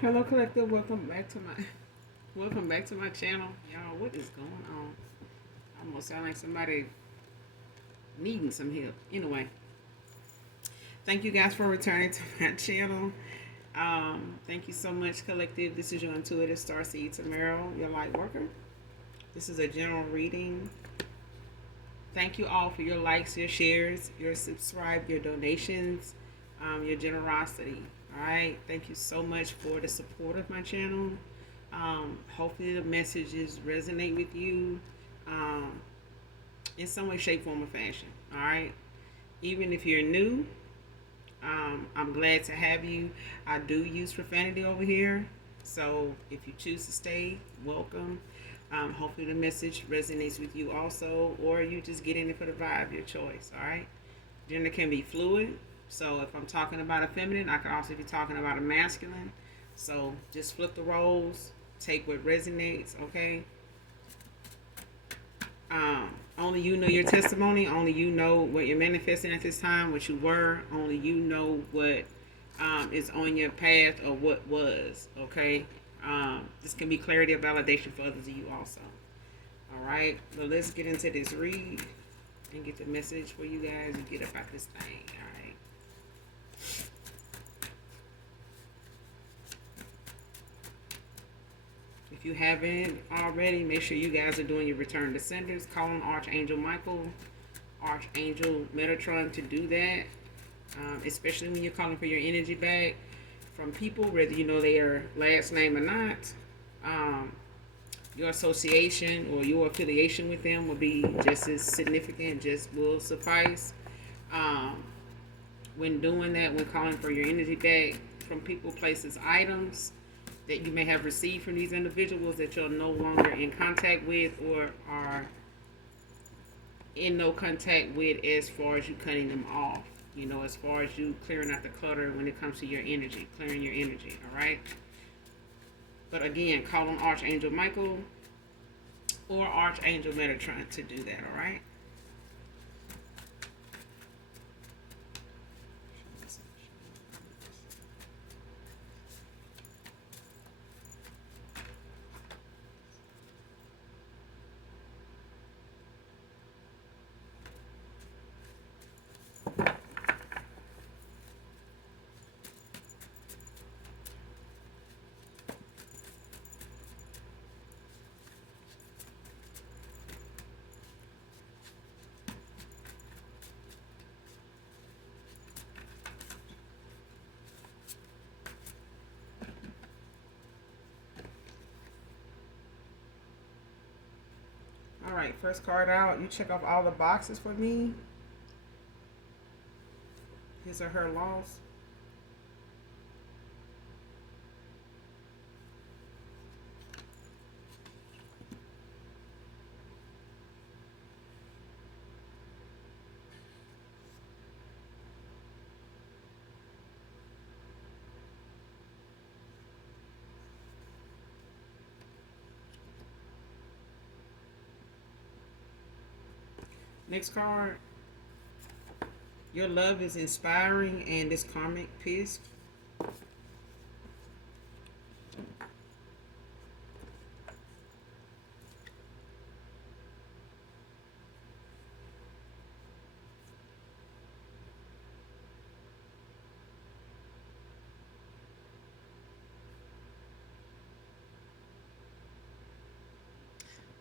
Hello collective, welcome back to my channel. Y'all, what is going on? I almost sound like somebody needing some help. Anyway, thank you guys for returning to my channel. Thank you so much, collective. This is your intuitive starseed Tamara, your light worker. This is a general reading. Thank you all for your likes, your shares, your subscribe, your donations, your generosity. All right. Thank you so much for the support of my channel. Hopefully the messages resonate with you in some way, shape, form, or fashion. All right. Even if you're new, I'm glad to have you. I do use profanity over here. So if you choose to stay, welcome. Hopefully the message resonates with you also, or you just get in it for the vibe, your choice. All right. Gender can be fluid. So if I'm talking about a feminine, I can also be talking about a masculine. So just flip the roles, take what resonates, okay? Only you know your testimony. Only you know what you're manifesting at this time, what you were. Only you know what is on your path or what was, okay? This can be clarity or validation for others of you also. All right, well, let's get into this read and get the message for you guys and get up out this thing, all right? If you haven't already, make sure you guys are doing your return to senders. Call on Archangel Michael, Archangel Metatron to do that, especially when you're calling for your energy back from people, whether you know their last name or not. Your association or your affiliation with them will be just as significant, just will suffice. When doing that, when calling for your energy back from people, places, items that you may have received from these individuals that you're no longer in contact with or are in no contact with, as far as you cutting them off, you know, as far as you clearing out the clutter when it comes to your energy, clearing your energy, all right? But again, call on Archangel Michael or Archangel Metatron to do that, all right? All right, first card out. You check off all the boxes for me. His or her loss. Next card. Your love is inspiring and it's karmic piece.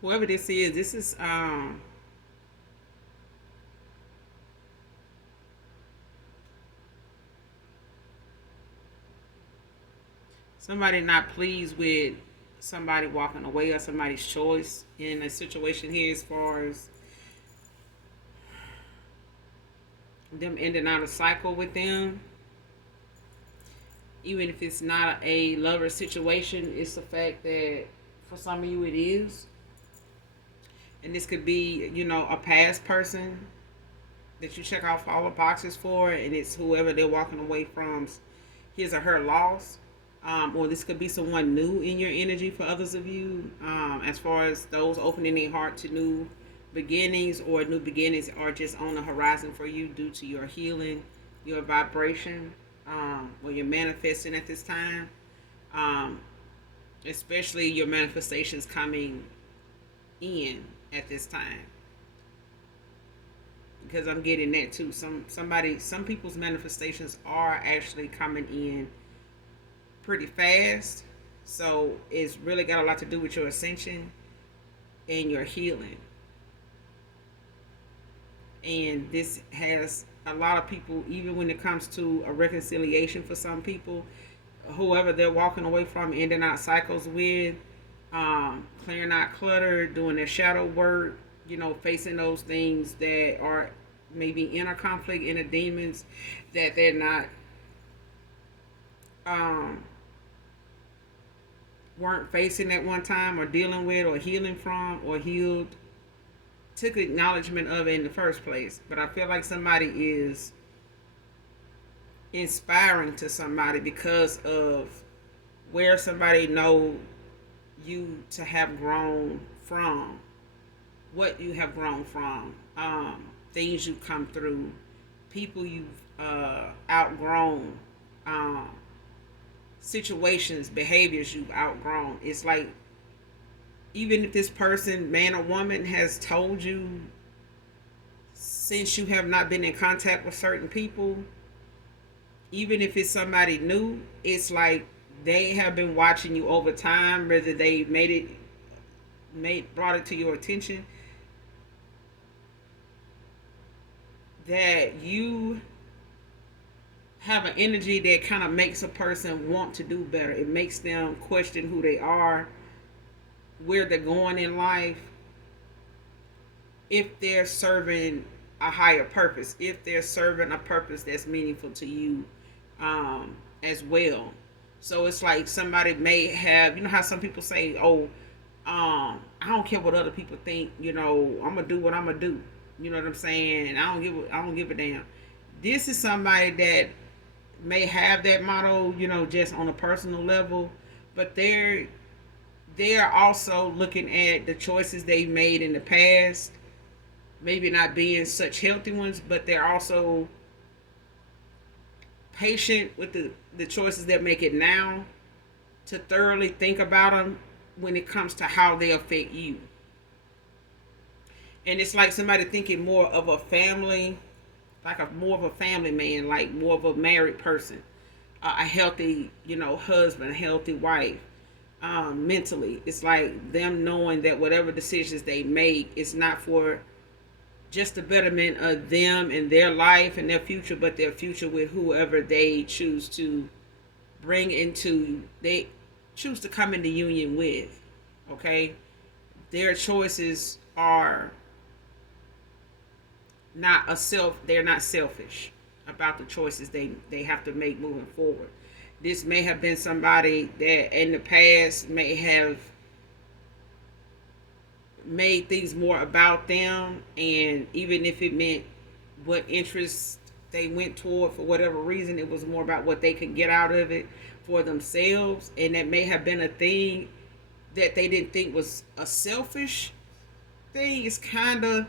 Whoever this is somebody not pleased with somebody walking away or somebody's choice in a situation here, as far as them ending out a cycle with them. Even if it's not a lover situation, it's the fact that for some of you it is. And this could be, you know, a past person that you check off all the boxes for, and it's whoever they're walking away from, his or her loss. Or this could be someone new in your energy for others of you, as far as those opening their heart to new beginnings, or new beginnings are just on the horizon for you due to your healing, your vibration, or you're manifesting at this time. Um, Especially your manifestations coming in at this time, because I'm getting that too. Some people's manifestations are actually coming in pretty fast. So it's really got a lot to do with your ascension and your healing. And this has a lot of people, even when it comes to a reconciliation for some people, whoever they're walking away from, ending out cycles with, clearing out clutter, doing their shadow work, facing those things that are maybe inner conflict, inner demons that they're not, um, weren't facing at one time or dealing with or healing from or healed, took acknowledgement of it in the first place. But I feel like somebody is inspiring to somebody because of where somebody know you to have grown from, what you have grown from, things you've come through, people you've outgrown, um, situations, behaviors you've outgrown. It's like, even if this person, man or woman, has told you since you have not been in contact with certain people, even if it's somebody new, it's like they have been watching you over time, whether they brought it to your attention that you have an energy that kind of makes a person want to do better. It makes them question who they are, where they're going in life, if they're serving a higher purpose, if they're serving a purpose that's meaningful to you, as well. So it's like somebody may have, how some people say, "Oh, I don't care what other people think. I'm gonna do what I'm gonna do." You know what I'm saying? I don't give a damn. This is somebody that may have that motto, just on a personal level, but they're also looking at the choices they made in the past, maybe not being such healthy ones, but they're also patient with the choices that make it now, to thoroughly think about them when it comes to how they affect you. And it's like somebody thinking more of a family, like more of a family man, like more of a married person, a healthy, husband, a healthy wife. Mentally, it's like them knowing that whatever decisions they make is not for just the betterment of them and their life and their future, but their future with whoever they choose to they choose to come into union with. Okay, their choices are they're not selfish about the choices they have to make moving forward. This may have been somebody that in the past may have made things more about them, and even if it meant what interests they went toward, for whatever reason, it was more about what they could get out of it for themselves. And that may have been a thing that they didn't think was a selfish thing. It's kind of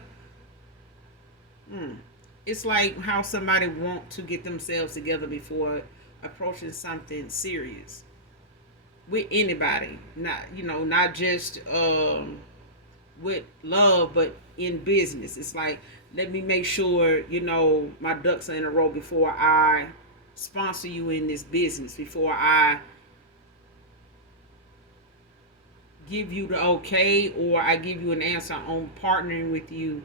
it's like how somebody want to get themselves together before approaching something serious with anybody, not just with love, but in business. It's like, let me make sure my ducks are in a row before I sponsor you in this business, before I give you the okay, or I give you an answer on partnering with you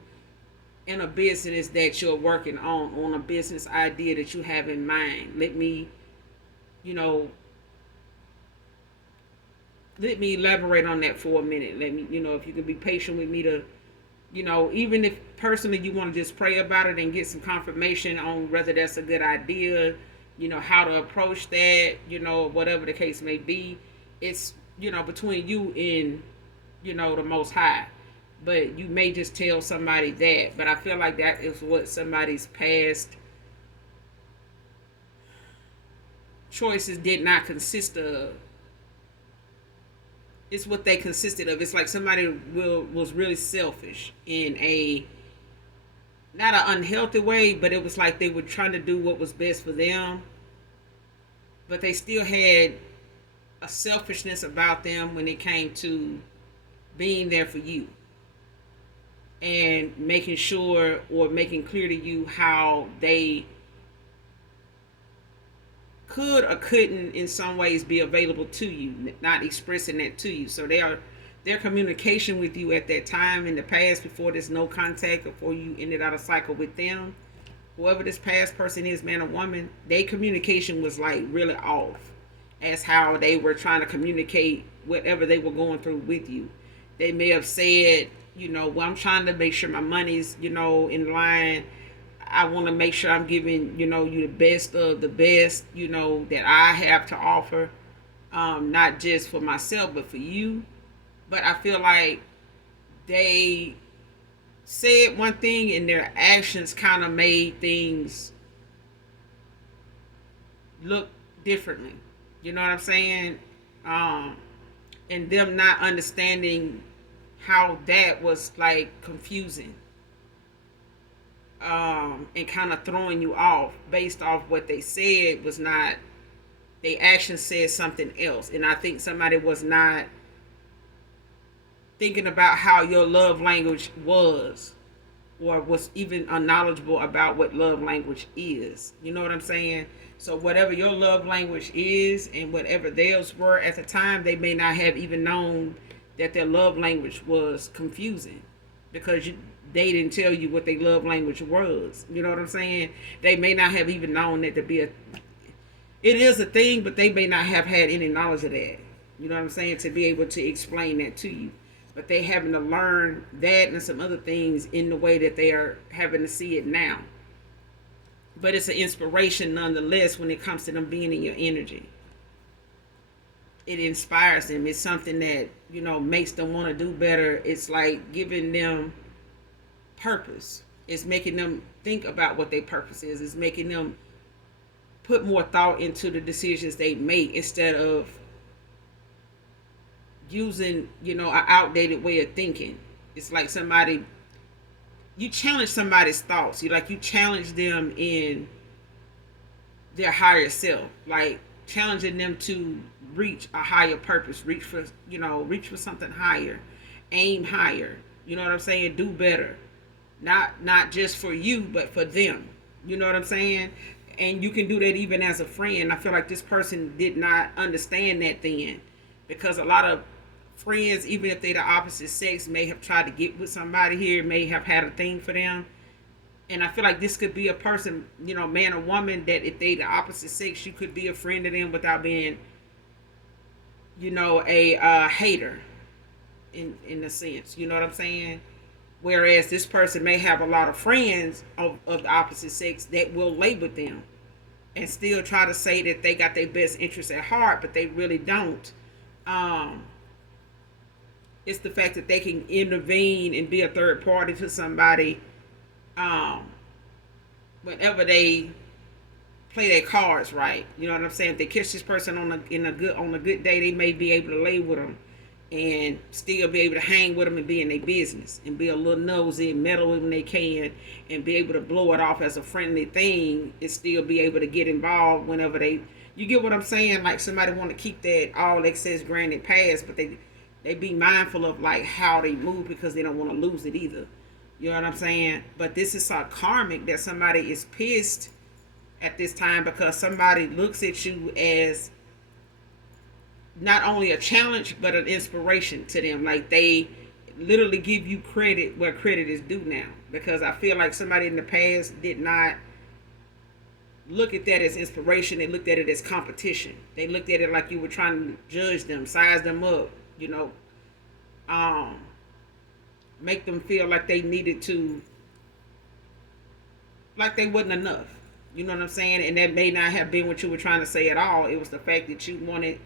in a business that you're working on a business idea that you have in mind. You know, let me elaborate on that for a minute. Let me, if you can be patient with me to, even if personally you want to just pray about it and get some confirmation on whether that's a good idea, how to approach that, whatever the case may be. It's, between you and, the Most High. But you may just tell somebody that. But I feel like that is what somebody's past choices did not consist of. It's what they consisted of. It's like somebody was really selfish in a, not an unhealthy way, but it was like they were trying to do what was best for them, but they still had a selfishness about them when it came to being there for you and making sure or making clear to you how they could or couldn't in some ways be available to you, not expressing that to you. So their communication with you at that time in the past, before there's no contact, before you ended out a cycle with them, whoever this past person is, man or woman, their communication was like really off as how they were trying to communicate whatever they were going through with you. They may have said, well, I'm trying to make sure my money's, in line. I want to make sure I'm giving, you the best of the best, that I have to offer, not just for myself, but for you. But I feel like they said one thing and their actions kind of made things look differently. You know what I'm saying? And them not understanding how that was like confusing, and kind of throwing you off based off what they said was not, their actions said something else. And I think somebody was not thinking about how your love language was, or was even unknowledgeable about what love language is. You know what I'm saying? So whatever your love language is and whatever theirs were at the time, they may not have even known that their love language was confusing, because they didn't tell you what their love language was. You know what I'm saying? They may not have even known that it is a thing, but they may not have had any knowledge of that. You know what I'm saying? To be able to explain that to you. But they having to learn that and some other things in the way that they are having to see it now. But it's an inspiration nonetheless when it comes to them being in your energy. It inspires them. It's something that, makes them want to do better. It's like giving them purpose. It's making them think about what their purpose is. It's making them put more thought into the decisions they make instead of using, an outdated way of thinking. It's like you challenge somebody's thoughts. You challenge them in their higher self, like challenging them to reach a higher purpose, reach for something higher, aim higher. You know what I'm saying? Do better, not just for you, but for them. You know what I'm saying? And you can do that even as a friend. I feel like this person did not understand that then, because a lot of friends, even if they're the opposite sex, may have tried to get with somebody here, may have had a thing for them. And I feel like this could be a person, man or woman, that if they the opposite sex, you could be a friend of them without being, a hater in a sense. You know what I'm saying? Whereas this person may have a lot of friends of the opposite sex that will lay with them and still try to say that they got their best interests at heart, but they really don't. It's the fact that they can intervene and be a third party to somebody whenever they play their cards right. You know what I'm saying? If they catch this person on a good day, they may be able to lay with them and still be able to hang with them and be in their business and be a little nosy and meddle when they can and be able to blow it off as a friendly thing and still be able to get involved whenever you get what I'm saying? Like somebody want to keep that all excess granted past, but they be mindful of like how they move because they don't want to lose it either. You know what I'm saying? But this is a karmic that somebody is pissed at this time because somebody looks at you as not only a challenge but an inspiration to them. Like they literally give you credit where credit is due now, because I feel like somebody in the past did not look at that as inspiration. They looked at it as competition. They looked at it like you were trying to judge them, size them up, make them feel like they needed to, like they wasn't enough. You know what I'm saying? And that may not have been what you were trying to say at all. It was the fact that you wanted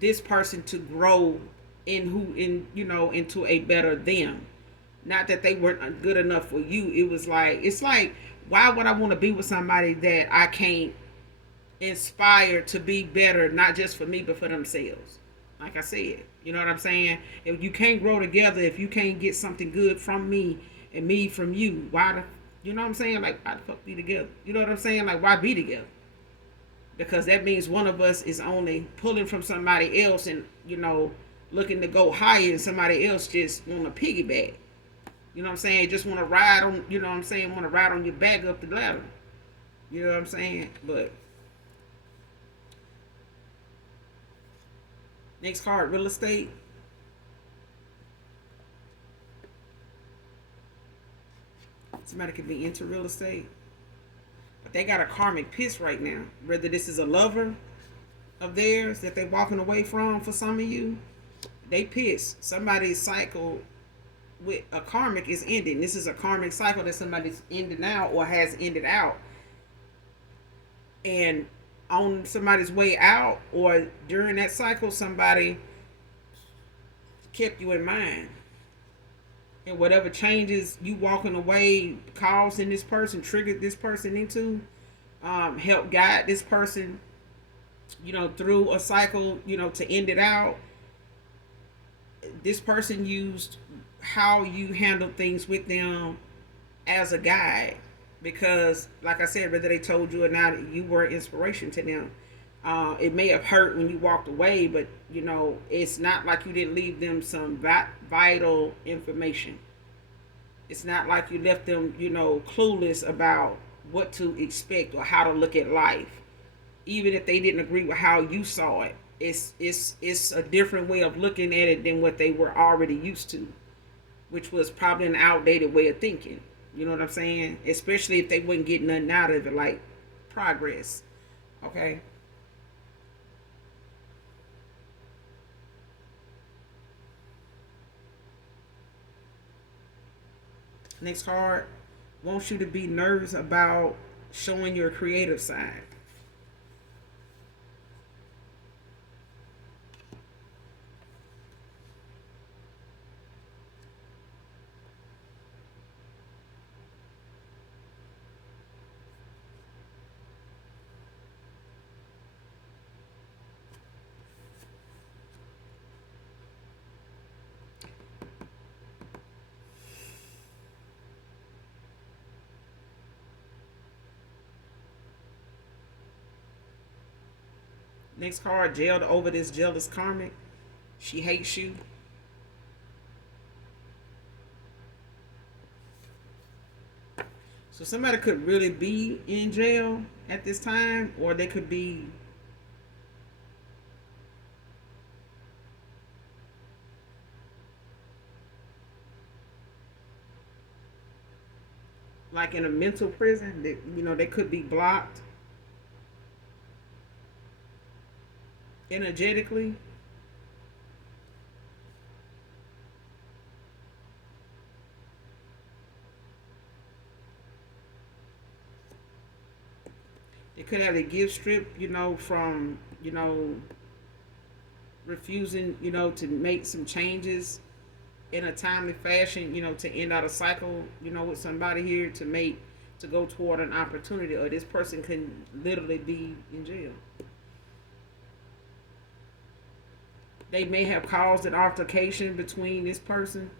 this person to grow into a better them. Not that they weren't good enough for you. It's like, why would I want to be with somebody that I can't inspire to be better, not just for me, but for themselves? Like I said, you know what I'm saying? If you can't grow together, if you can't get something good from me and me from you, you know what I'm saying? Like, why the fuck be together? You know what I'm saying? Like, why be together? because that means one of us is only pulling from somebody else and, looking to go higher, and somebody else just want to piggyback. You know what I'm saying? Just want to ride on, you know what I'm saying? Want to ride on your back up the ladder. You know what I'm saying? But next card, real estate. Somebody could be into real estate, but they got a karmic piss right now. Whether this is a lover of theirs that they're walking away from, for some of you, they pissed. Somebody's cycle with a karmic is ending. This is a karmic cycle that somebody's ending out or has ended out. And on somebody's way out or during that cycle, somebody kept you in mind. And whatever changes you walking away causing this person, triggered this person into, help guide this person, through a cycle, to end it out. This person used how you handle things with them as a guide, because like I said, whether they told you or not, you were inspiration to them. It may have hurt when you walked away, but it's not like you didn't leave them some vital information. It's not like you left them clueless about what to expect or how to look at life. Even if they didn't agree with how you saw it, it's a different way of looking at it than what they were already used to, which was probably an outdated way of thinking. You know what I'm saying? Especially if they wouldn't get nothing out of it, like progress. Okay? Next card. Wants you to be nervous about showing your creative side. Next card, jailed over this jealous karmic. She hates you. So somebody could really be in jail at this time, or they could be like in a mental prison. They could be blocked energetically. They could have the gift strip, from, refusing, to make some changes in a timely fashion, to end out a cycle, with somebody here to go toward an opportunity, or this person can literally be in jail. They may have caused an altercation between this person,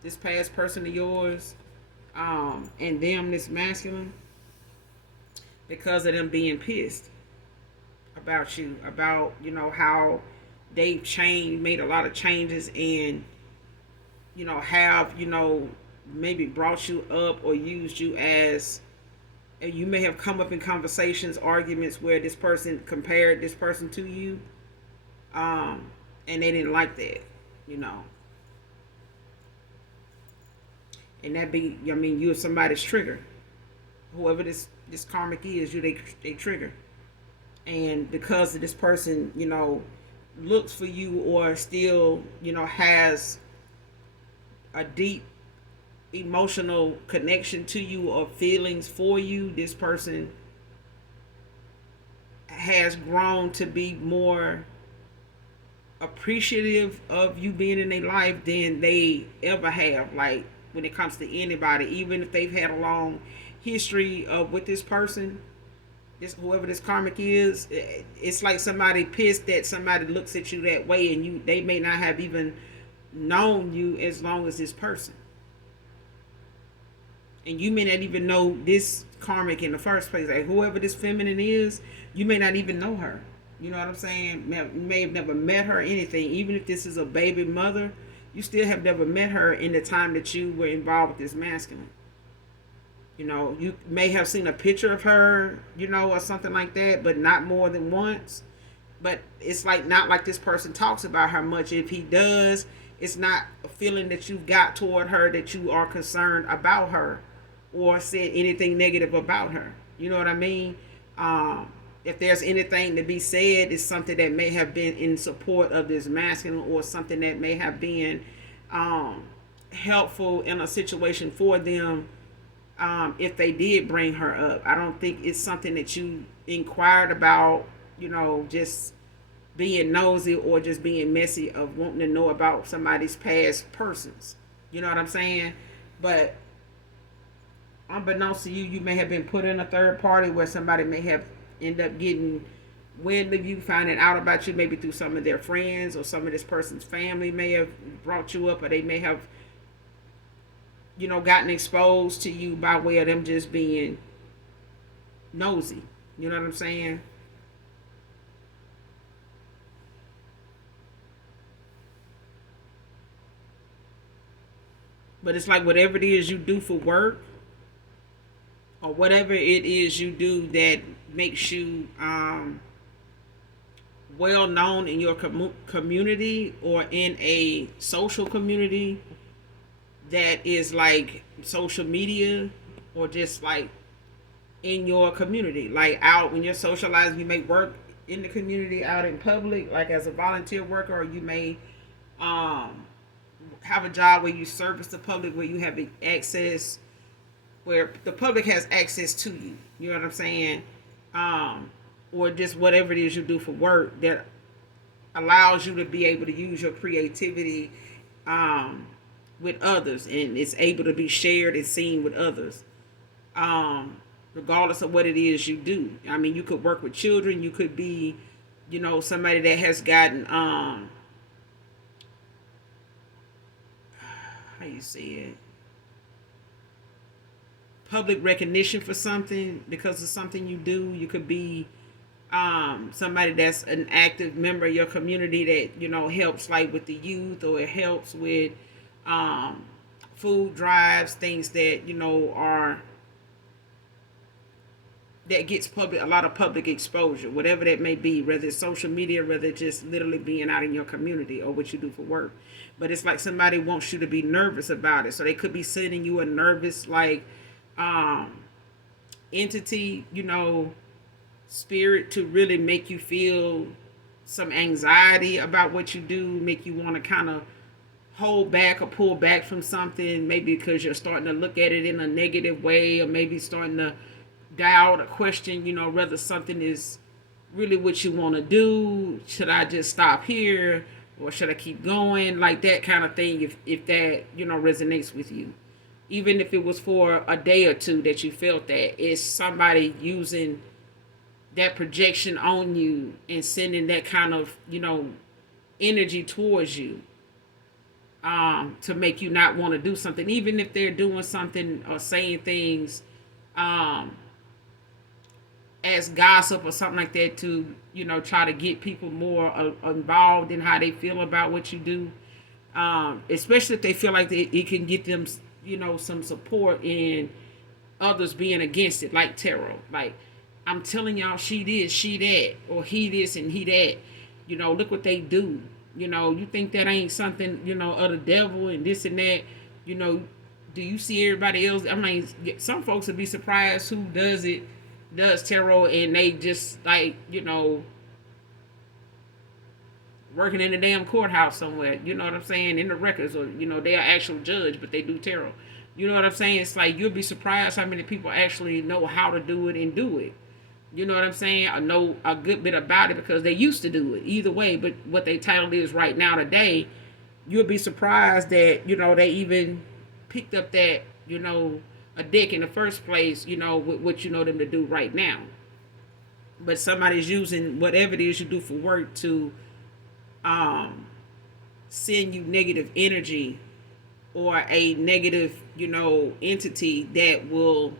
this past person of yours, and them, this masculine, because of them being pissed about you, about how they've changed, made a lot of changes, and have maybe brought you up or used you as. And you may have come up in conversations, arguments where this person compared this person to you, and they didn't like that, and that be, you're somebody's trigger. Whoever this karmic is, they trigger, and because of this person, looks for you or still, has a deep emotional connection to you or feelings for you, this person has grown to be more appreciative of you being in their life than they ever have. Like when it comes to anybody, even if they've had a long history of with this person, this whoever this karmic is, it's like somebody pissed that somebody looks at you that way, and they may not have even known you as long as this person, and you may not even know this karmic in the first place. Like whoever this feminine is, you may not even know her. You know what I'm saying? You may have never met her or anything. Even if this is a baby mother, you still have never met her in the time that you were involved with this masculine. You know, you may have seen a picture of her, you know, or something like that, but not more than once. But it's like not like this person talks about her much. If he does, it's not a feeling that you've got toward her that you are concerned about her or said anything negative about her. You know what I mean? If there's anything to be said, it's something that may have been in support of this masculine or something that may have been um, helpful in a situation for them if they did bring her up. I don't think it's something that you inquired about, you know, just being nosy or just being messy of wanting to know about somebody's past persons. You know what I'm saying? But unbeknownst to you, you may have been put in a third party where somebody may have ended up getting wind of you, finding out about you, maybe through some of their friends or some of this person's family may have brought you up, or they may have, you know, gotten exposed to you by way of them just being nosy. You know what I'm saying? But it's like whatever it is you do for work, or whatever it is you do that makes you well known in your community or in a social community that is like social media or just like in your community, like out when you're socializing, you may work in the community out in public like as a volunteer worker, or you may um, have a job where you service the public, where you have access, where the public has access to you. You know what I'm saying? Or just whatever it is you do for work that allows you to be able to use your creativity um, with others, and it's able to be shared and seen with others. Um, Regardless of what it is you do. I mean, you could work with children. You could be, you know, somebody that has gotten how you say it, public recognition for something because of something you do. You could be somebody that's an active member of your community that, you know, helps like with the youth, or it helps with um, food drives, things that, you know, are that gets public, a lot of public exposure, whatever that may be, whether it's social media, whether it's just literally being out in your community or what you do for work. But it's like somebody wants you to be nervous about it, so they could be sending you a nervous like um, entity, you know, spirit to really make you feel some anxiety about what you do, make you want to kind of hold back or pull back from something, maybe because you're starting to look at it in a negative way, or maybe starting to doubt or question, you know, whether something is really what you want to do. Should I just stop here, or should I keep going? Like that kind of thing, if that, you know, resonates with you. Even if it was for a day or two that you felt that, it's somebody using that projection on you and sending that kind of, you know, energy towards you to make you not want to do something, even if they're doing something or saying things um, as gossip or something like that to, you know, try to get people more involved in how they feel about what you do. Especially if they feel like it can get them, you know, some support in others being against it, like tarot. Like, I'm telling y'all, she this, she that, or he this and he that. You know, look what they do. You know, you think that ain't something, you know, of the devil and this and that. You know, do you see everybody else? I mean, some folks would be surprised who does tarot, and they just like, you know, working in the damn courthouse somewhere. You know what I'm saying? In the records, or, you know, they're actual judge, but they do tarot. You know what I'm saying? It's like you'll be surprised how many people actually know how to do it and do it. You know what I'm saying? I know a good bit about it because they used to do it either way. But what they title is right now today, you'll be surprised that, you know, they even picked up that, you know, a deck in the first place, you know, with what you know them to do right now. But somebody's using whatever it is you do for work to um, send you negative energy, or a negative, you know, entity that will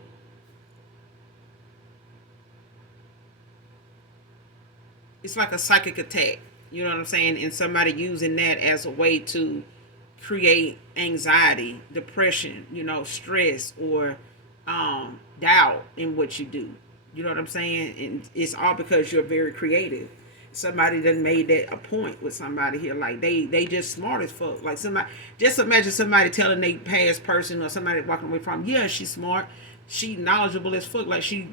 it's like a psychic attack. You know what I'm saying? And somebody using that as a way to create anxiety, depression, stress, or doubt in what you do. You know what I'm saying? And it's all because you're very creative. Somebody done made that a point with somebody here. Like they just smart as fuck. Like somebody, just imagine somebody telling they past person or somebody walking away from, yeah, she's smart, she knowledgeable as fuck. Like she's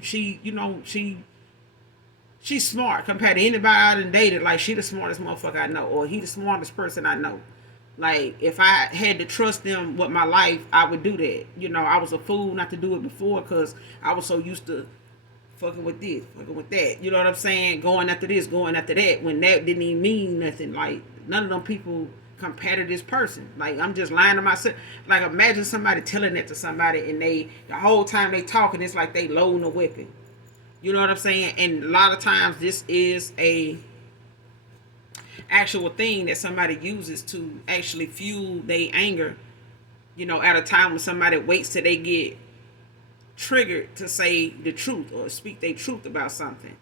smart compared to anybody I done dated. Like she the smartest motherfucker I know, or he the smartest person I know. Like if I had to trust them with my life, I would do that. I was a fool not to do it before because I was so used to fucking with this, fucking with that. You know what I'm saying? Going after this, going after that. When that didn't even mean nothing. Like none of them people compare to this person. Like I'm just lying to myself. Like imagine somebody telling that to somebody and the whole time they talking, it's like they loading a weapon. You know what I'm saying? And a lot of times this is a actual thing that somebody uses to actually fuel their anger. At a time when somebody waits till they get triggered to say the truth or speak their truth about something.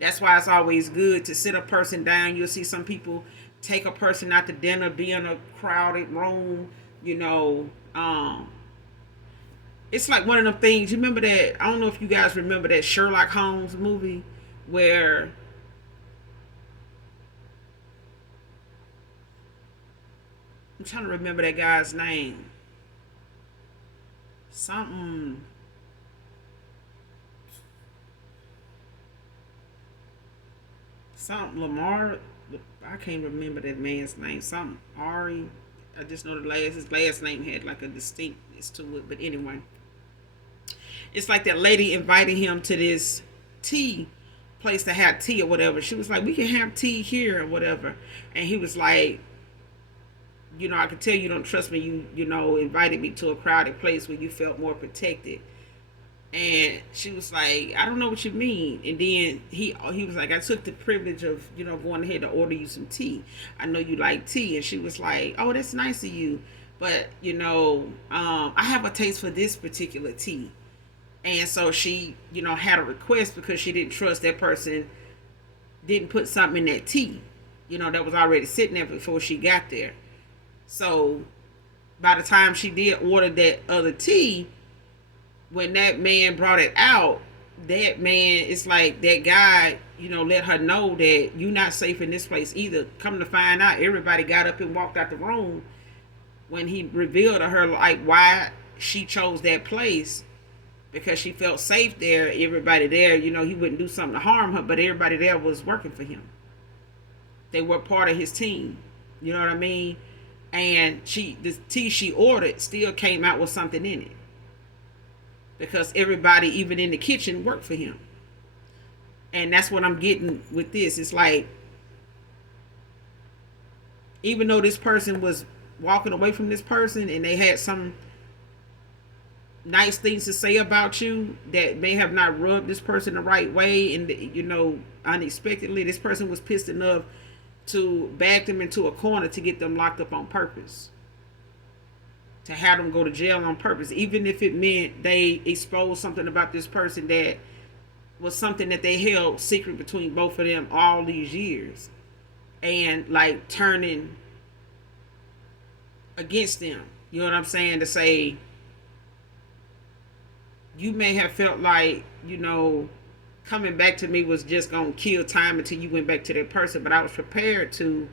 That's why it's always good to sit a person down. You'll see some people take a person out to dinner, be in a crowded room, you know. It's like one of them things. You remember that? I don't know if you guys remember that Sherlock Holmes movie where I'm trying to remember that guy's name. Something. Something Lamar. I can't remember that man's name. Something Ari. I just know his last name had like a distinctness to it. But anyway, it's like that lady invited him to this tea place to have tea or whatever. She was like, "We can have tea here or whatever," and he was like, "I could tell you don't trust me. You invited me to a crowded place where you felt more protected." And she was like, "I don't know what you mean." And then he was like, "I took the privilege of going ahead to order you some tea. I know you like tea." And she was like, "Oh, that's nice of you, but I have a taste for this particular tea." And so she had a request because she didn't trust that person didn't put something in that tea, that was already sitting there before she got there. So by the time she did order that other tea, when that man brought it out, that man, it's like that guy, let her know that you're not safe in this place either. Come to find out, everybody got up and walked out the room when he revealed to her like why she chose that place, because she felt safe there. Everybody there, he wouldn't do something to harm her, but everybody there was working for him. They were part of his team. You know what I mean? And the tea she ordered still came out with something in it, because everybody, even in the kitchen, worked for him. And that's what I'm getting with this. It's like, even though this person was walking away from this person and they had some nice things to say about you that may have not rubbed this person the right way, and unexpectedly this person was pissed enough to back them into a corner to get them locked up on purpose, to have them go to jail on purpose, even if it meant they exposed something about this person that was something that they held secret between both of them all these years, and like turning against them. You know what I'm saying? To say, you may have felt like, coming back to me was just going to kill time until you went back to that person, but I was prepared to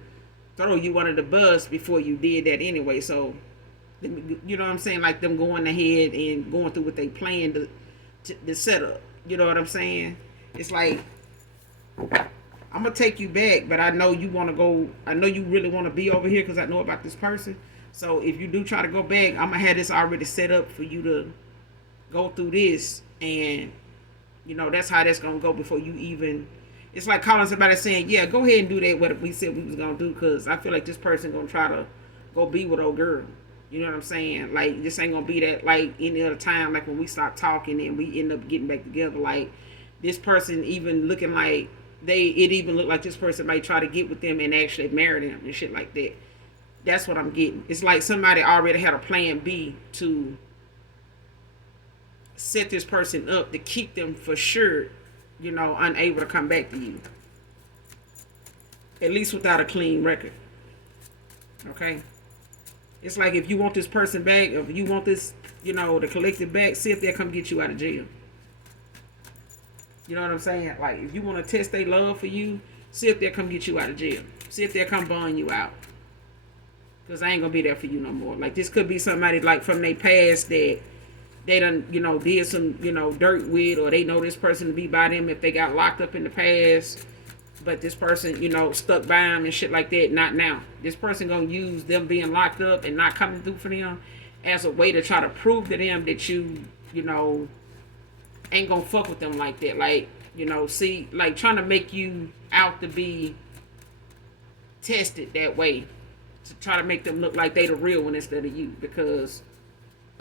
throw you under the bus before you did that anyway. So, you know what I'm saying? Like them going ahead and going through what they planned to set up. You know what I'm saying? It's like, I'm going to take you back, but I know you want to go. I know you really want to be over here because I know about this person. So if you do try to go back, I'm going to have this already set up for you to go through this, and that's how that's gonna go before you even. It's like calling somebody saying, "Yeah, go ahead and do that what we said we was gonna do," because I feel like this person gonna try to go be with old girl. You know what I'm saying? Like, this ain't gonna be that like any other time. Like when we stop talking and we end up getting back together. Like this person even looking like it even looked like this person might try to get with them and actually marry them and shit like that. That's what I'm getting. It's like somebody already had a plan B to set this person up to keep them for sure, unable to come back to you. at least without a clean record. Okay? It's like if you want this person back, if you want this, the collective back, see if they'll come get you out of jail. You know what I'm saying? Like, if you want to test their love for you, see if they'll come get you out of jail. See if they'll come bond you out. Because I ain't going to be there for you no more. Like, this could be somebody, like, from their past that they done, did some, dirt with, or they know this person to be by them if they got locked up in the past. But this person, stuck by them and shit like that. Not now. This person going to use them being locked up and not coming through for them as a way to try to prove to them that you ain't gonna fuck with them like that. Like, see, like trying to make you out to be tested that way, to try to make them look like they the real one instead of you, because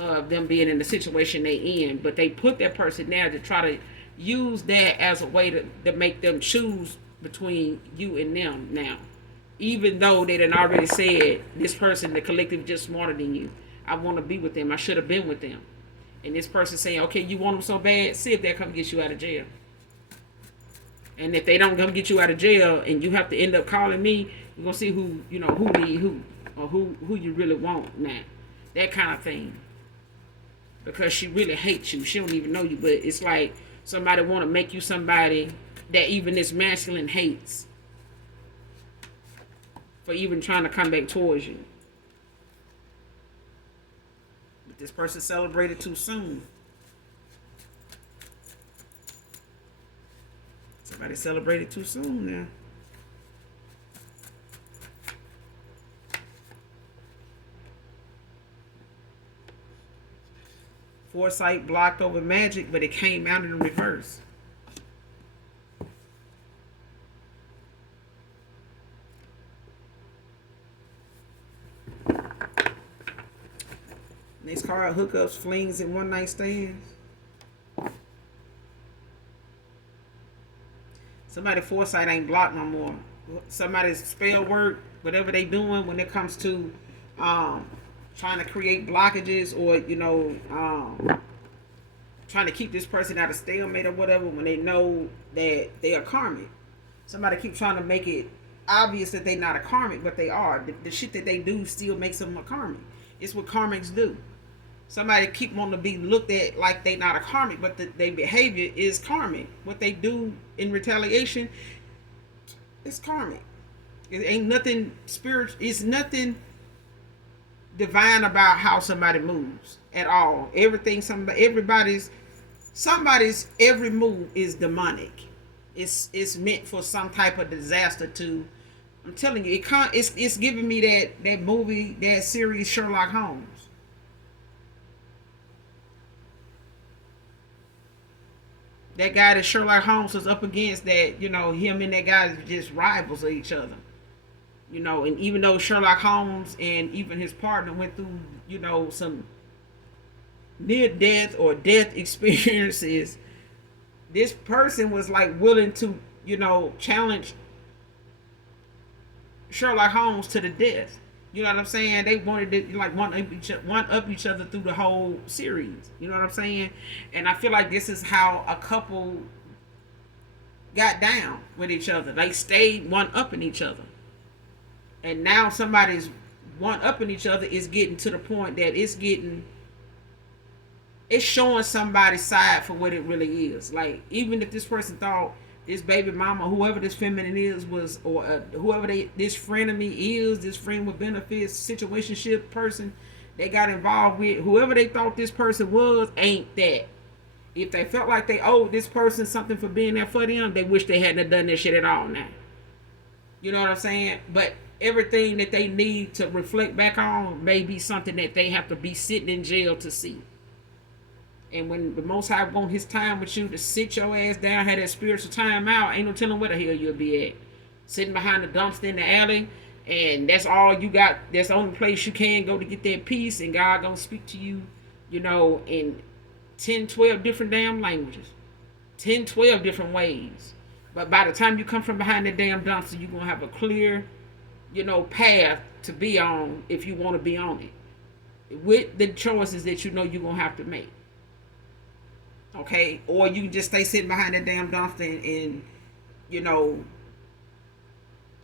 of them being in the situation they in. But they put that person there to try to use that as a way to make them choose between you and them now. Even though they done already said, this person, the collective, just smarter than you. I want to be with them. I should have been with them. And this person saying, okay, you want them so bad, see if they'll come get you out of jail. And if they don't come get you out of jail and you have to end up calling me, you're going to see who need who, or who you really want now. That kind of thing. Because she really hates you. She don't even know you, but it's like somebody want to make you somebody that even this masculine hates for even trying to come back towards you. This person celebrated too soon. Somebody celebrated too soon now. Foresight blocked over magic, but it came out in the reverse. Next card, hookups, flings, and one night stands. Somebody foresight ain't blocked no more. Somebody's spell work, whatever they doing when it comes to trying to create blockages, or trying to keep this person out of stalemate or whatever, when they know that they are karmic. Somebody keep trying to make it obvious that they not a karmic, but they are. The shit that they do still makes them a karmic. It's what karmics do. Somebody keep wanting to be looked at like they not a karmic, but their behavior is karmic. What they do in retaliation is karmic. It ain't nothing spiritual. It's nothing divine about how somebody moves at all. Everything, somebody's every move is demonic. It's meant for some type of disaster to. I'm telling you, it's giving me that movie, that series, Sherlock Holmes. That guy that Sherlock Holmes was up against, that, him and that guy is just rivals of each other. And even though Sherlock Holmes and even his partner went through, some near death or death experiences, this person was like willing to, challenge Sherlock Holmes to the death. You know what I'm saying? They wanted to like one up each other through the whole series. You know what I'm saying? And I feel like this is how a couple got down with each other. They stayed one up in each other. And now somebody's one up in each other is getting to the point that it's showing somebody's side for what it really is. Like, even if this person thought this baby mama, whoever this feminine is, was, or whoever this frenemy is, this friend with benefits, situationship person they got involved with, whoever they thought this person was, ain't that. If they felt like they owed this person something for being there for them, they wish they hadn't done that shit at all now. You know what I'm saying? But everything that they need to reflect back on may be something that they have to be sitting in jail to see. And when the Most High want his time with you to sit your ass down, have that spiritual time out, ain't no telling where the hell you'll be at. Sitting behind the dumpster in the alley, and that's all you got. That's the only place you can go to get that peace, and God gonna speak to you, in 10, 12 different damn languages. 10, 12 different ways. But by the time you come from behind that damn dumpster, you're gonna have a clear, path to be on if you want to be on it. With the choices that you're gonna have to make. Okay, or you can just stay sitting behind that damn dumpster and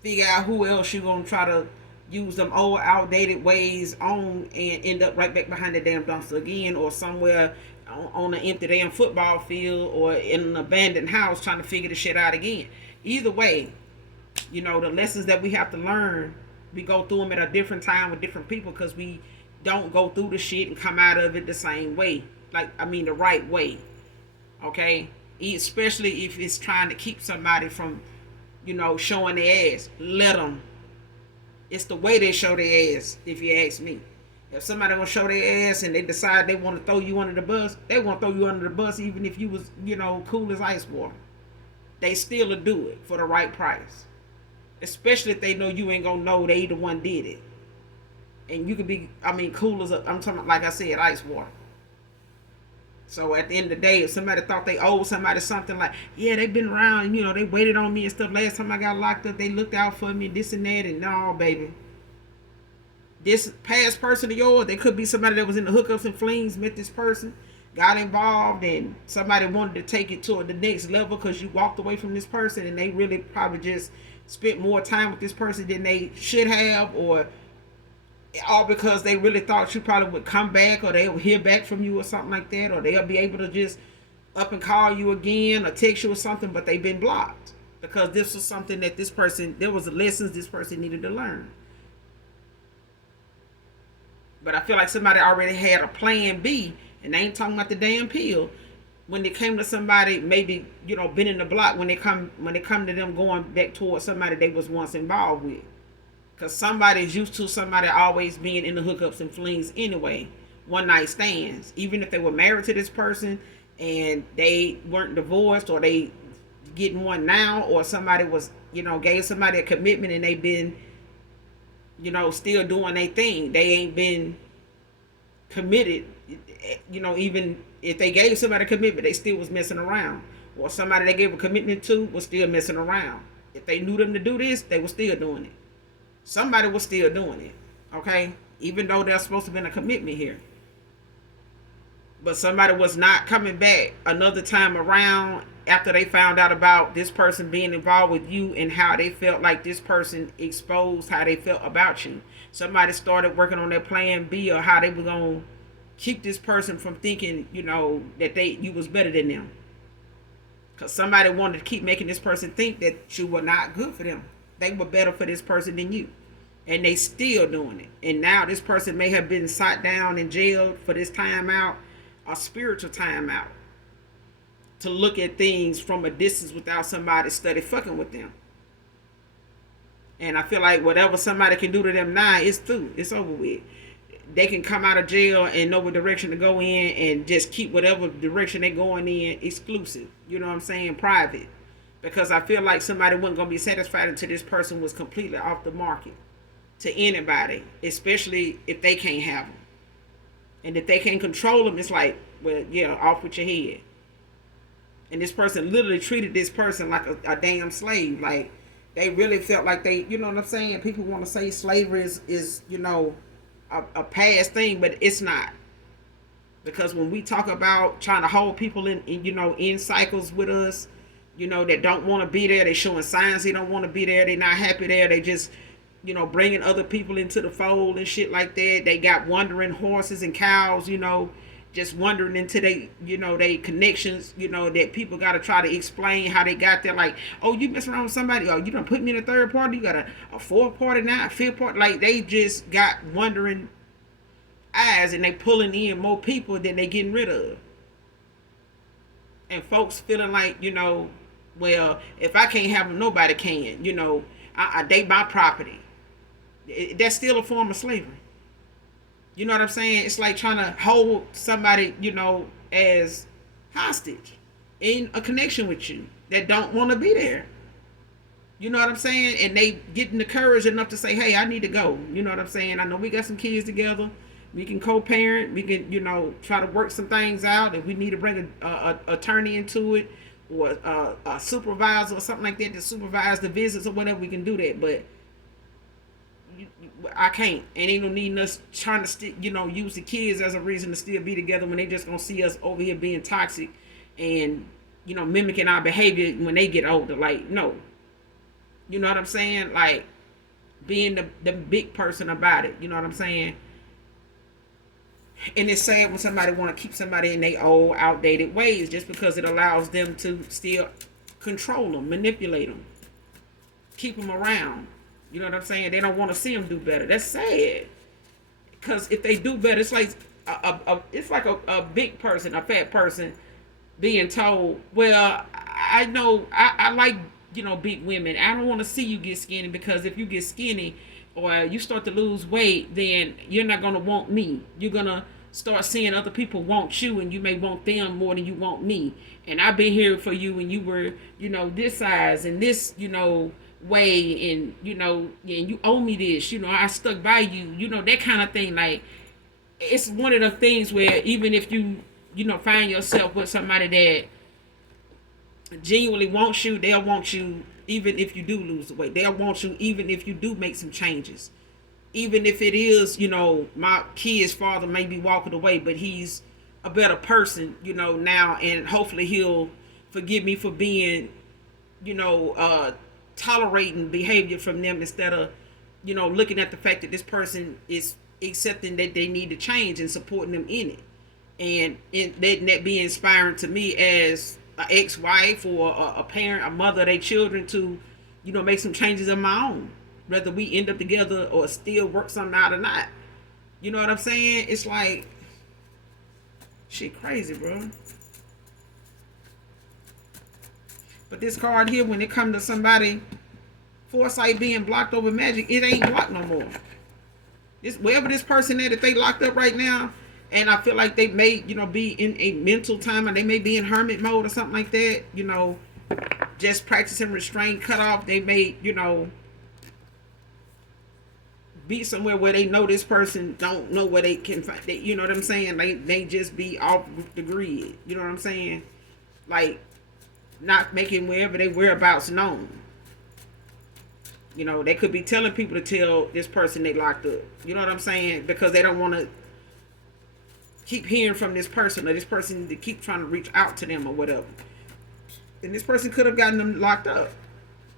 figure out who else you're gonna try to use them old outdated ways on and end up right back behind the damn dumpster again, or somewhere on an empty damn football field or in an abandoned house trying to figure the shit out again. Either way, the lessons that we have to learn, we go through them at a different time with different people because we don't go through the shit and come out of it the same way. The right way. Okay? Especially if it's trying to keep somebody from, showing their ass. Let them. It's the way they show their ass, if you ask me. If somebody gonna show their ass and they decide they want to throw you under the bus, they want to throw you under the bus even if you was, cool as ice water. They still will do it for the right price. Especially if they know you ain't gonna know they the one did it. And you could be, cool as I'm talking, like I said, ice water. So at the end of the day, if somebody thought they owed somebody something, like, yeah, they've been around, they waited on me and stuff. Last time I got locked up, they looked out for me, this and that, and no, baby. This past person of yours, they could be somebody that was in the hookups and flings, met this person, got involved, and somebody wanted to take it to the next level because you walked away from this person, and they really probably just spent more time with this person than they should have, or all because they really thought you probably would come back, or they'll hear back from you or something like that, or they'll be able to just up and call you again or text you or something, but they've been blocked because this was something that there was lessons this person needed to learn. But I feel like somebody already had a plan B, and they ain't talking about the damn pill. When it came to somebody, maybe, been in the block, when they come to them going back towards somebody they was once involved with. Because somebody's used to somebody always being in the hookups and flings anyway. One night stands. Even if they were married to this person and they weren't divorced, or they getting one now, or somebody was, gave somebody a commitment and they've been, still doing their thing. They ain't been committed, even if they gave somebody a commitment, they still was messing around. Or somebody they gave a commitment to was still messing around. If they knew them to do this, they were still doing it. Somebody was still doing it, okay? Even though there's supposed to have been a commitment here. But somebody was not coming back another time around after they found out about this person being involved with you and how they felt like this person exposed how they felt about you. Somebody started working on their plan B, or how they were going to keep this person from thinking, that you was better than them. Because somebody wanted to keep making this person think that you were not good for them. They were better for this person than you. And they still doing it. And now this person may have been sat down and jailed for this time out, a spiritual time out, to look at things from a distance without somebody study fucking with them. And I feel like whatever somebody can do to them now, it's through. It's over with. They can come out of jail and know what direction to go in, and just keep whatever direction they're going in exclusive. You know what I'm saying? Private. Because I feel like somebody wasn't going to be satisfied until this person was completely off the market to anybody, especially if they can't have them. And if they can't control them, it's like, well, yeah, off with your head. And this person literally treated this person like a damn slave. Like, they really felt like they, you know what I'm saying? People want to say slavery is a past thing, but it's not. Because when we talk about trying to hold people in cycles with us, that don't want to be there, they showing signs they don't want to be there, they not happy there, they just, bringing other people into the fold and shit like that. They got wandering horses and cows, just wandering into they connections, that people got to try to explain how they got there. Like, oh, you mess around with somebody, oh, you done put me in a third party, you got a fourth party now, a fifth party. Like, they just got wandering eyes, and they pulling in more people than they getting rid of. And folks feeling like, well, if I can't have them, nobody can. They my property. That's still a form of slavery. You know what I'm saying? It's like trying to hold somebody, as hostage in a connection with you that don't want to be there. You know what I'm saying? And they getting the courage enough to say, hey, I need to go. You know what I'm saying? I know we got some kids together. We can co-parent. We can, try to work some things out. If we need to bring a attorney into it, or a supervisor or something like that to supervise the visits or whatever, we can do that. But I can't. And ain't no needing us trying to use the kids as a reason to still be together when they just gonna see us over here being toxic and mimicking our behavior when they get older. Like, no. You know what I'm saying? Like being the big person about it. You know what I'm saying? And it's sad when somebody want to keep somebody in their old, outdated ways just because it allows them to still control them, manipulate them, keep them around. You know what I'm saying? They don't want to see them do better. That's sad. Because if they do better, it's like a big person, a fat person, being told, "Well, I know I like big women. I don't want to see you get skinny because if you get skinny or you start to lose weight, then you're not gonna want me. You're gonna start seeing other people want you, and you may want them more than you want me. And I've been here for you when you were this size and this way, and and you owe me this. I stuck by you. That kind of thing. Like it's one of the things where even if you find yourself with somebody that genuinely wants you, they'll want you even if you do lose the weight. They'll want you even if you do make some changes. Even if it is, my kid's father may be walking away, but he's a better person, now, and hopefully he'll forgive me for being, tolerating behavior from them instead of, looking at the fact that this person is accepting that they need to change and supporting them in it. And that be inspiring to me as an ex-wife or a parent, a mother of their children to, make some changes of my own. Whether we end up together or still work something out or not. You know what I'm saying? It's like, shit crazy, bro. But this card here, when it comes to somebody, foresight being blocked over magic, it ain't blocked no more. Wherever this person is that they locked up right now, and I feel like they may, be in a mental time, or they may be in hermit mode or something like that, just practicing restraint, cut off. They may, be somewhere where they know this person don't know where they can find. You know what I'm saying? They just be off the grid. You know what I'm saying? Like not making wherever they whereabouts known. They could be telling people to tell this person they locked up. You know what I'm saying? Because they don't want to keep hearing from this person, or this person to keep trying to reach out to them or whatever. And this person could have gotten them locked up.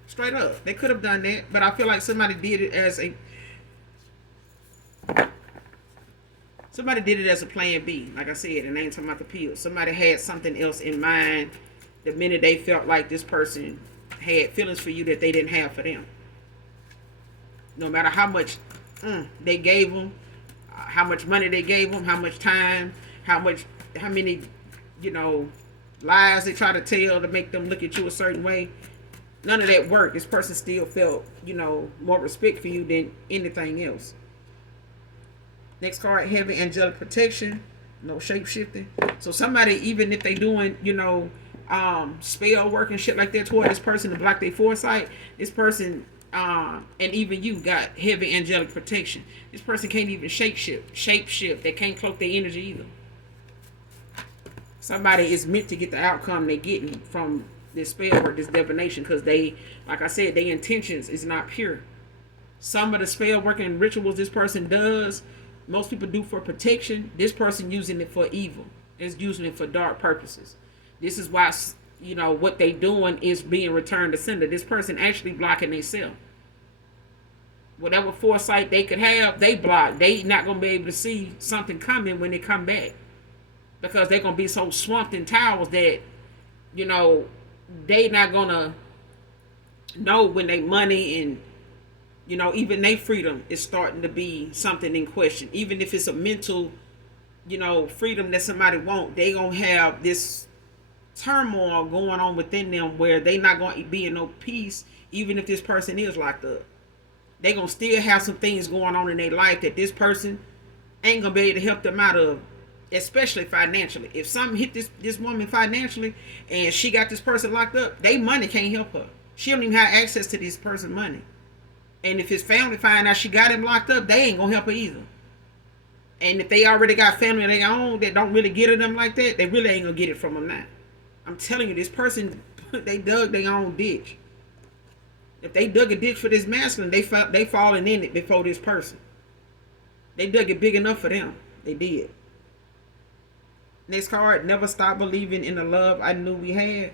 Straight up. They could have done that. But I feel like somebody did it as a plan B. Like I said, and I ain't talking about the pills. Somebody had something else in mind the minute they felt like this person had feelings for you that they didn't have for them. No matter how much they gave them, how much money they gave them, how much time, how many, lies they try to tell to make them look at you a certain way. None of that worked. This person still felt, more respect for you than anything else. Next card, heavy angelic protection, no shape shifting. So somebody, even if they doing, spell work and shit like that toward this person to block their foresight, this person, and even you got heavy angelic protection. This person can't even shape shift. They can't cloak their energy either. Somebody is meant to get the outcome they're getting from this spell work, this divination, because they, like I said, their intentions is not pure. Some of the spell working rituals this person does, most people do for protection. This person using it for evil. Is using it for dark purposes. This is why, what they doing is being returned to sender. This person actually blocking themselves. Whatever foresight they could have, they block. They not going to be able to see something coming when they come back. Because they're going to be so swamped in towels that, they not going to know when they money and, even their freedom is starting to be something in question. Even if it's a mental, freedom that somebody want, they going to have this turmoil going on within them where they not going to be in no peace, even if this person is locked up. They going to still have some things going on in their life that this person ain't going to be able to help them out of, especially financially. If something hit this woman financially and she got this person locked up, they money can't help her. She don't even have access to this person's money. And if his family find out she got him locked up, they ain't going to help her either. And if they already got family of their own that don't really get at them like that, they really ain't going to get it from them now. I'm telling you, this person, they dug their own ditch. If they dug a ditch for this masculine, they falling in it before this person. They dug it big enough for them. They did. Next card, never stop believing in the love I knew we had.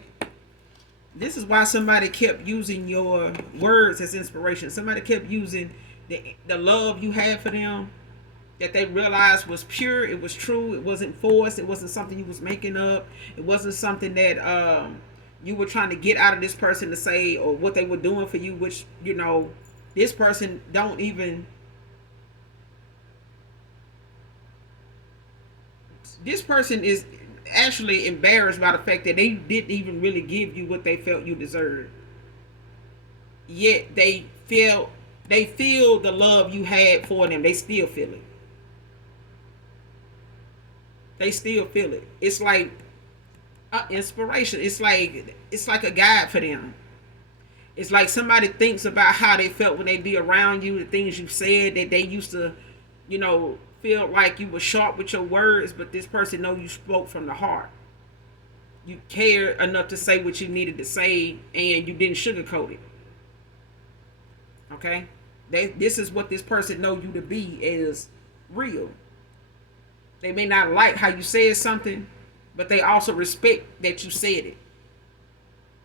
This is why somebody kept using your words as inspiration. Somebody kept using the love you had for them, that they realized was pure, it was true, it wasn't forced, it wasn't something you was making up, it wasn't something that you were trying to get out of this person to say, or what they were doing for you, which, this person don't even, this person is actually embarrassed by the fact that they didn't even really give you what they felt you deserved. Yet they feel the love you had for them. They still feel it. They still feel it. It's like inspiration. It's like a guide for them. It's like somebody thinks about how they felt when they be around you, the things you said that they used to, feel like you were sharp with your words, but this person know you spoke from the heart. You cared enough to say what you needed to say, and you didn't sugarcoat it. Okay, this is what this person know you to be, is real. They may not like how you said something, but they also respect that you said it.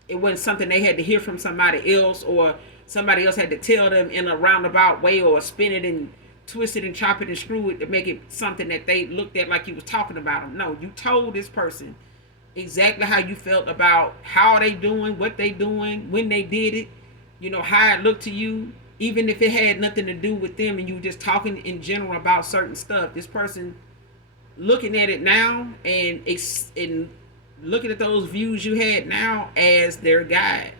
It wasn't something they had to hear from somebody else, or somebody else had to tell them in a roundabout way, or spin it and twist it and chop it and screw it to make it something that they looked at like you was talking about them. No, you told this person exactly how you felt about how they doing, what they doing, when they did it, how it looked to you, even if it had nothing to do with them and you were just talking in general about certain stuff. This person looking at it now, and looking at those views you had now as their guide,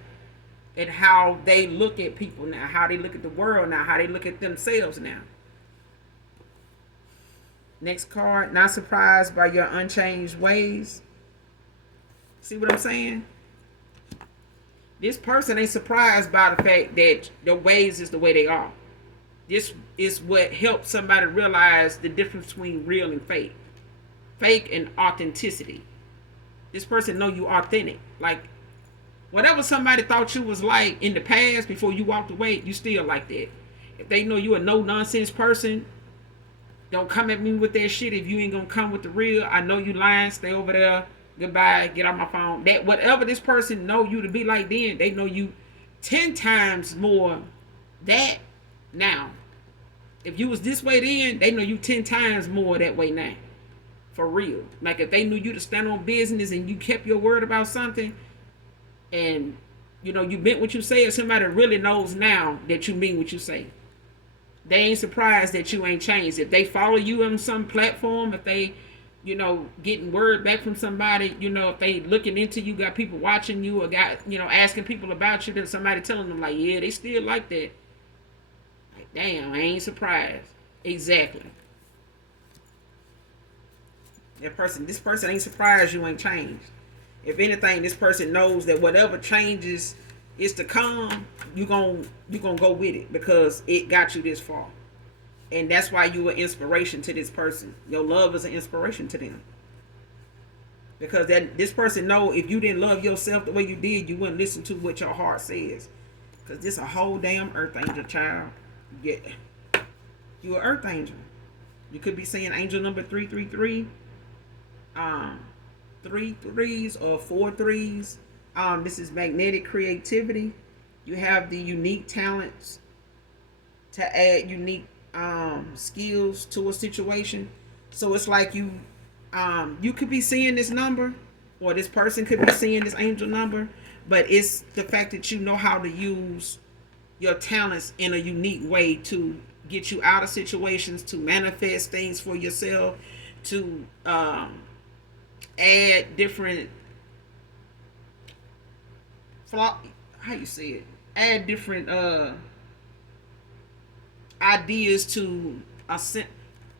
and how they look at people now, how they look at the world now, how they look at themselves now. Next card, not surprised by your unchanged ways. See what I'm saying? This person ain't surprised by the fact that their ways is the way they are. This is what helps somebody realize the difference between real and fake. Fake and authenticity. This person know you authentic. Like, whatever somebody thought you was like in the past before you walked away, you still like that. If they know you a no nonsense person, don't come at me with that shit if you ain't gonna come with the real. I know you lying. Stay over there. Goodbye. Get off my phone. That whatever this person know you to be like then, they know you 10 times more that now. If you was this way then, they know you 10 times more that way now. For real. Like, if they knew you to stand on business and you kept your word about something, and you meant what you said, somebody really knows now that you mean what you say. They ain't surprised that you ain't changed. If they follow you on some platform, if they, getting word back from somebody, if they looking into you, got people watching you, or got, asking people about you, then somebody telling them like, yeah, they still like that. Like, damn, I ain't surprised. Exactly. This person ain't surprised you ain't changed. If anything, this person knows that whatever changes is to come, you gonna go with it, because it got you this far. And that's why you are inspiration to this person. Your love is an inspiration to them. Because this person know if you didn't love yourself the way you did, you wouldn't listen to what your heart says. Because this a whole damn earth angel, child. Yeah. You an earth angel. You could be saying angel number 333. 3 threes or 4 threes. This is magnetic creativity. You have the unique talents to add unique skills to a situation. So it's like you could be seeing this number, or this person could be seeing this angel number, but it's the fact that you know how to use your talents in a unique way to get you out of situations, to manifest things for yourself, to add different how you say it, add different ideas to a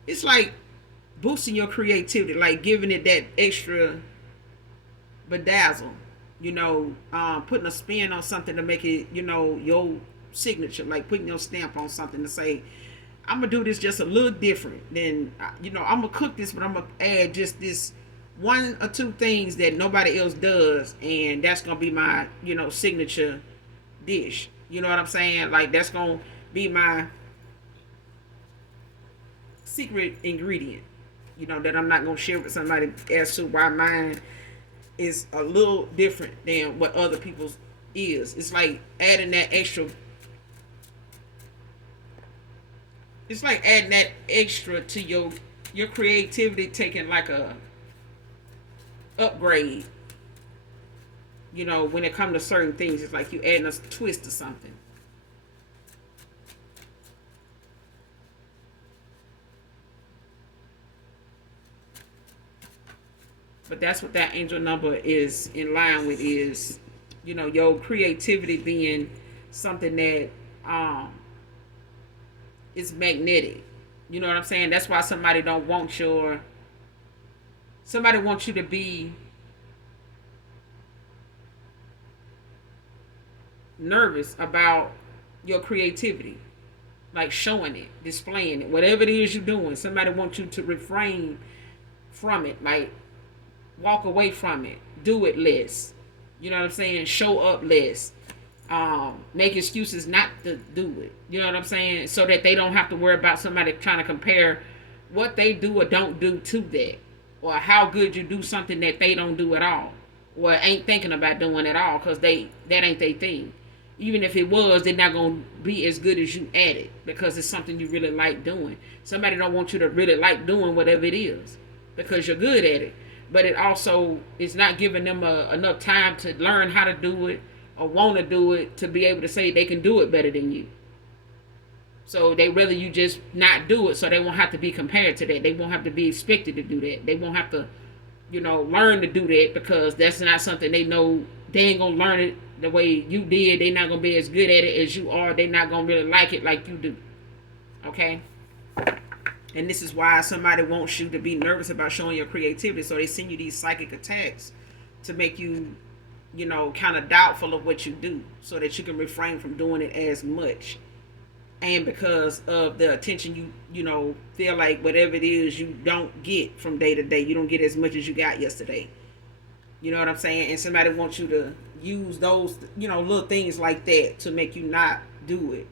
it's like boosting your creativity, like giving it that extra bedazzle, putting a spin on something to make it, your signature, like putting your stamp on something to say, I'm gonna do this just a little different. Then I'm gonna cook this, but I'm gonna add just this 1 or 2 things that nobody else does, and that's gonna be my signature dish. You know what I'm saying? Like, that's gonna be my secret ingredient. That I'm not gonna share with somebody as to why mine is a little different than what other people's is. It's like adding that extra. It's like adding that extra to your creativity, taking like a upgrade. When it comes to certain things, it's like you adding a twist to something. But that's what that angel number is in line with, is your creativity being something that is magnetic. You know what I'm saying? That's why somebody wants you to be nervous about your creativity, like showing it, displaying it, whatever it is you're doing. Somebody wants you to refrain from it, like walk away from it, do it less. You know what I'm saying? Show up less. Make excuses not to do it. You know what I'm saying? So that they don't have to worry about somebody trying to compare what they do or don't do to that, or how good you do something that they don't do at all, or ain't thinking about doing at all, because that ain't their thing. Even if it was, they're not gonna be as good as you at it, because it's something you really like doing. Somebody don't want you to really like doing whatever it is because you're good at it, but it also is not giving them enough time to learn how to do it or want to do it to be able to say they can do it better than you. So they rather you just not do it, so they won't have to be compared to that. They won't have to be expected to do that. They won't have to, learn to do that, because that's not something they know. They ain't gonna learn it the way you did. They're not gonna be as good at it as you are. They're not gonna really like it like you do. Okay? And this is why somebody wants you to be nervous about showing your creativity. So they send you these psychic attacks to make you, kind of doubtful of what you do, so that you can refrain from doing it as much. And because of the attention feel like whatever it is you don't get from day to day, you don't get as much as you got yesterday. You know what I'm saying? And somebody wants you to use those, little things like that to make you not do it,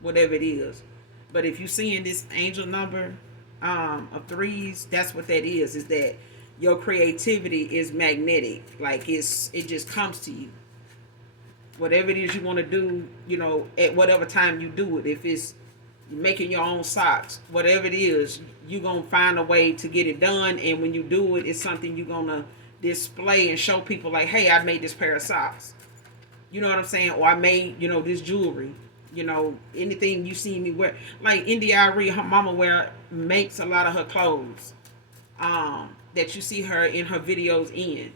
whatever it is. But if you seeing this angel number of threes, that's what that is that your creativity is magnetic. Like it just comes to you. Whatever it is you want to do, at whatever time you do it. If it's making your own socks, whatever it is, you're going to find a way to get it done. And when you do it, it's something you're going to display and show people, like, hey, I made this pair of socks. You know what I'm saying? Or I made, this jewelry. Anything you see me wear. Like India Arie, her mama makes a lot of her clothes that you see her in her videos in.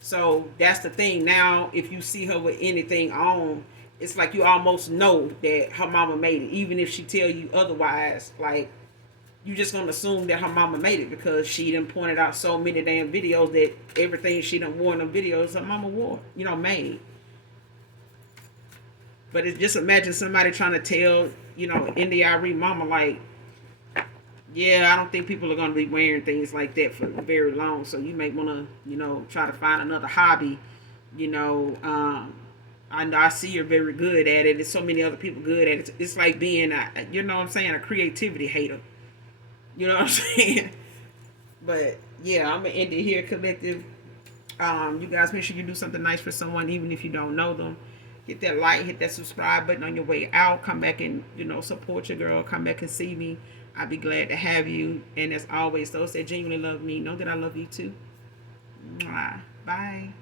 So that's the thing. Now, if you see her with anything on, it's like you almost know that her mama made it. Even if she tell you otherwise, like, you just gonna assume that her mama made it, because she done pointed out so many damn videos that everything she done wore in them videos, her mama wore, made. But it's just, imagine somebody trying to tell, India Arie mama, like, yeah, I don't think people are going to be wearing things like that for very long. So you may want to, try to find another hobby. I know I see you're very good at it. There's so many other people good at it. It's like being, a creativity hater. You know what I'm saying? But yeah, I'm going to end it here, collective. You guys make sure you do something nice for someone, even if you don't know them. Hit that like, hit that subscribe button on your way out. Come back and, support your girl. Come back and see me. I'd be glad to have you. And as always, those that genuinely love me, know that I love you too. Mwah. Bye.